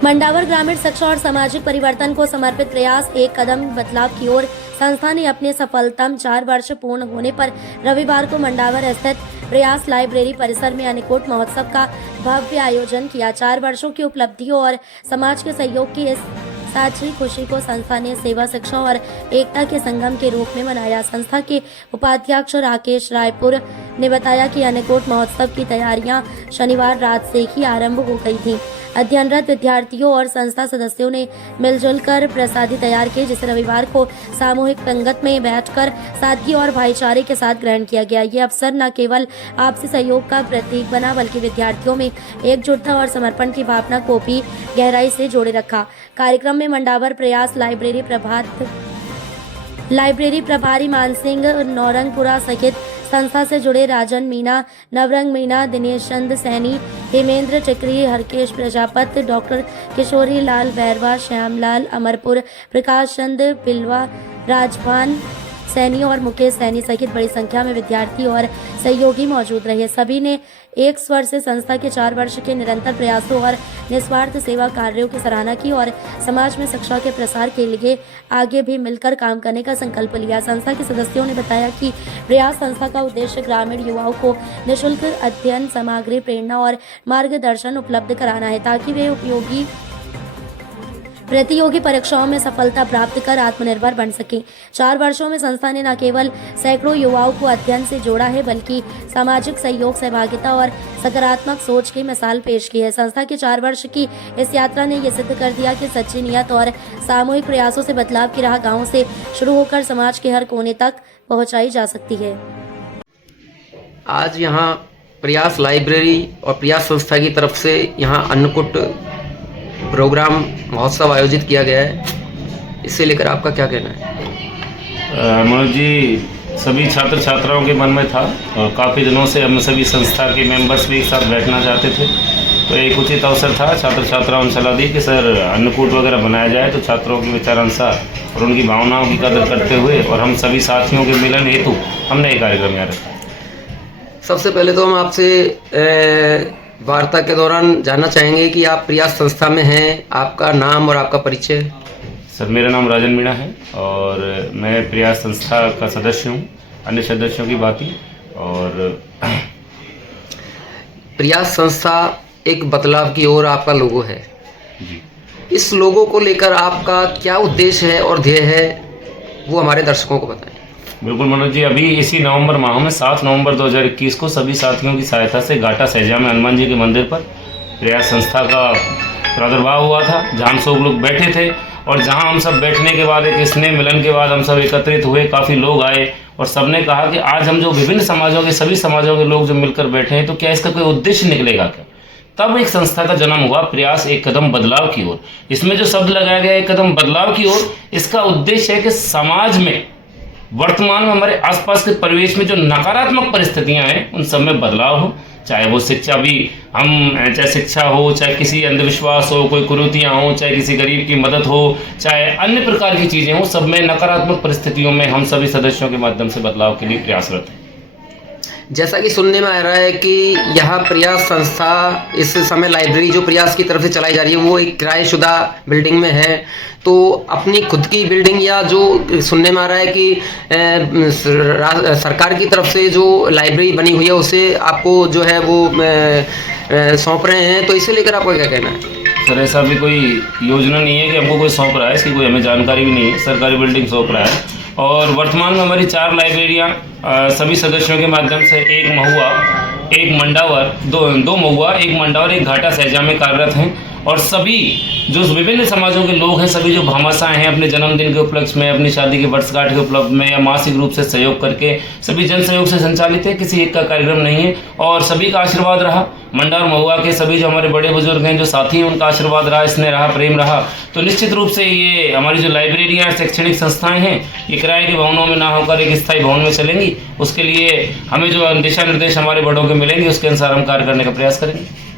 मंडावर ग्रामीण शिक्षा और सामाजिक परिवर्तन को समर्पित प्रयास एक कदम बदलाव की ओर। संस्था ने अपने सफलतम 4 वर्ष पूर्ण होने पर रविवार को मंडावर स्थित प्रयास लाइब्रेरी परिसर में अन्नकूट महोत्सव का भव्य आयोजन किया। 4 वर्षों की उपलब्धियों और समाज के सहयोग की इस साझी खुशी को संस्था ने सेवा, शिक्षा और एकता के संगम के रूप में मनाया। संस्था के उपाध्यक्ष राकेश रायपुर ने बताया कि अन्नकूट महोत्सव की तैयारियां शनिवार रात से ही आरंभ हो गई थीं। अध्ययनरत विद्यार्थियों और संस्था सदस्यों ने मिलजुल कर प्रसादी तैयार की, जिसे रविवार को सामूहिक पंगत में बैठकर सादगी और भाईचारे के साथ ग्रहण किया गया। ये अवसर न केवल आपसी सहयोग का प्रतीक बना, बल्कि विद्यार्थियों में एकजुटता और समर्पण की भावना को भी गहराई से जोड़े रखा। कार्यक्रम में मंडावर प्रयास लाइब्रेरी प्रभारी मानसिंह नौरंगपुरा सहित संस्था से जुड़े राजन मीना, नवरंग मीना, दिनेश चंद सैनी, हेमेंद्र चक्री, हरकेश प्रजापति, डॉक्टर किशोरी लाल बैरवा, श्यामलाल अमरपुर, प्रकाश चंद पिलवा, राजभान सैनी और मुकेश सैनी सहित बड़ी संख्या में विद्यार्थी और सहयोगी मौजूद रहे। सभी ने एक स्वर से संस्था के 4 वर्ष के निरंतर प्रयासों और निस्वार्थ सेवा कार्यों की सराहना की और समाज में शिक्षा के प्रसार के लिए आगे भी मिलकर काम करने का संकल्प लिया। संस्था के सदस्यों ने बताया कि प्रयास संस्था का उद्देश्य ग्रामीण युवाओं को निःशुल्क अध्ययन सामग्री, प्रेरणा और मार्गदर्शन उपलब्ध कराना है, ताकि वे प्रतियोगी परीक्षाओं में सफलता प्राप्त कर आत्मनिर्भर बन सकें। 4 वर्षों में संस्था ने न केवल सैकड़ों युवाओं को अध्ययन से जोड़ा है, बल्कि सामाजिक सहयोग, सहभागिता और सकारात्मक सोच की मिसाल पेश की है। संस्था के 4 वर्ष की इस यात्रा ने यह सिद्ध कर दिया कि सच्ची नियत और सामूहिक प्रयासों से बदलाव की राह गाँव से शुरू होकर समाज के हर कोने तक पहुँचाई जा सकती है। आज यहाँ प्रयास लाइब्रेरी और प्रयास संस्था की तरफ से यहाँ अन्नकूट प्रोग्राम महोत्सव आयोजित किया गया है। इससे लेकर आपका क्या कहना है? मनोज जी, सभी छात्र छात्राओं के मन में था और काफ़ी दिनों से हम सभी संस्था के मेंबर्स भी एक साथ बैठना चाहते थे, तो एक उचित अवसर था। छात्र छात्राओं ने सलाह दी कि सर अन्नकूट वगैरह बनाया जाए, तो छात्रों के विचारानुसार और उनकी भावनाओं की कदर करते हुए और हम सभी साथियों के मिलन हेतु हमने ये कार्यक्रम यहाँ रखा। सबसे पहले तो हम आपसे वार्ता के दौरान जानना चाहेंगे कि आप प्रयास संस्था में हैं, आपका नाम और आपका परिचय। सर, मेरा नाम राजन मीणा है और मैं प्रयास संस्था का सदस्य हूँ, अन्य सदस्यों की बात ही। और प्रयास संस्था एक बदलाव की ओर आपका लोगो है जी। इस लोगो को लेकर आपका क्या उद्देश्य है और ध्येय है, वो हमारे दर्शकों को बताएं। बिल्कुल मनोज जी, अभी इसी नवंबर माह में 7 नवंबर 2021 को सभी साथियों की सहायता से घाटा सहजा में हनुमान जी के मंदिर पर प्रयास संस्था का प्रादुर्भाव हुआ था, जहाँ हम सब लोग बैठे थे और जहाँ हम सब बैठने के बाद एक स्नेह मिलन के बाद हम सब एकत्रित हुए, काफ़ी लोग आए और सबने कहा कि आज हम जो विभिन्न समाजों के सभी समाजों के लोग जो मिलकर बैठे हैं, तो क्या इसका कोई उद्देश्य निकलेगा क्या? तब एक संस्था का जन्म हुआ, प्रयास एक कदम बदलाव की ओर। इसमें जो शब्द लगाया गया एक कदम बदलाव की ओर, इसका उद्देश्य है कि समाज में वर्तमान में हमारे आसपास के परिवेश में जो नकारात्मक परिस्थितियां हैं उन सब में बदलाव हो, चाहे वो शिक्षा भी चाहे शिक्षा हो, चाहे किसी अंधविश्वास हो, कोई कुरीतियां हो, चाहे किसी गरीब की मदद हो, चाहे अन्य प्रकार की चीज़ें हो, सब में नकारात्मक परिस्थितियों में हम सभी सदस्यों के माध्यम से बदलाव के लिए प्रयासरत हैं। जैसा कि सुनने में आ रहा है कि यहाँ प्रयास संस्था इस समय लाइब्रेरी जो प्रयास की तरफ से चलाई जा रही है वो एक किराएशुदा बिल्डिंग में है, तो अपनी खुद की बिल्डिंग या जो सुनने में आ रहा है कि सरकार की तरफ से जो लाइब्रेरी बनी हुई है उसे आपको जो है वो सौंप रहे हैं, तो इसे लेकर आपका क्या कहना है? सर, ऐसा भी कोई योजना नहीं है कि हमको कोई सौंप रहा है, इसकी कोई हमें जानकारी भी नहीं है। सरकारी बिल्डिंग सौंप रहा है और वर्तमान में हमारी 4 लाइब्रेरियाँ सभी सदस्यों के माध्यम से एक महुआ, एक मंडावर, दो महुआ, एक मंडावर, एक घाटा सहजा में कार्यरत हैं और सभी जो विभिन्न समाजों के लोग हैं, सभी जो भामाशाह हैं, अपने जन्मदिन के उपलक्ष्य में, अपनी शादी के वर्षगांठ के उपलक्ष्य में या मासिक रूप से सहयोग करके सभी जन सहयोग से संचालित है, किसी एक का कार्यक्रम नहीं है और सभी का आशीर्वाद रहा। मंडावर महुआ के सभी जो हमारे बड़े बुजुर्ग हैं, जो साथी हैं, उनका आशीर्वाद रहा, स्नेह रहा, प्रेम रहा। तो निश्चित रूप से ये हमारी जो लाइब्रेरियाँ, शैक्षणिक संस्थाएँ हैं, ये किराए के भवनों में ना होकर एक स्थायी भवन में चलेंगी। उसके लिए हमें जो दिशा निर्देश हमारे बड़ों के मिलेंगे, उसके अनुसार हम कार्य करने का प्रयास करेंगे।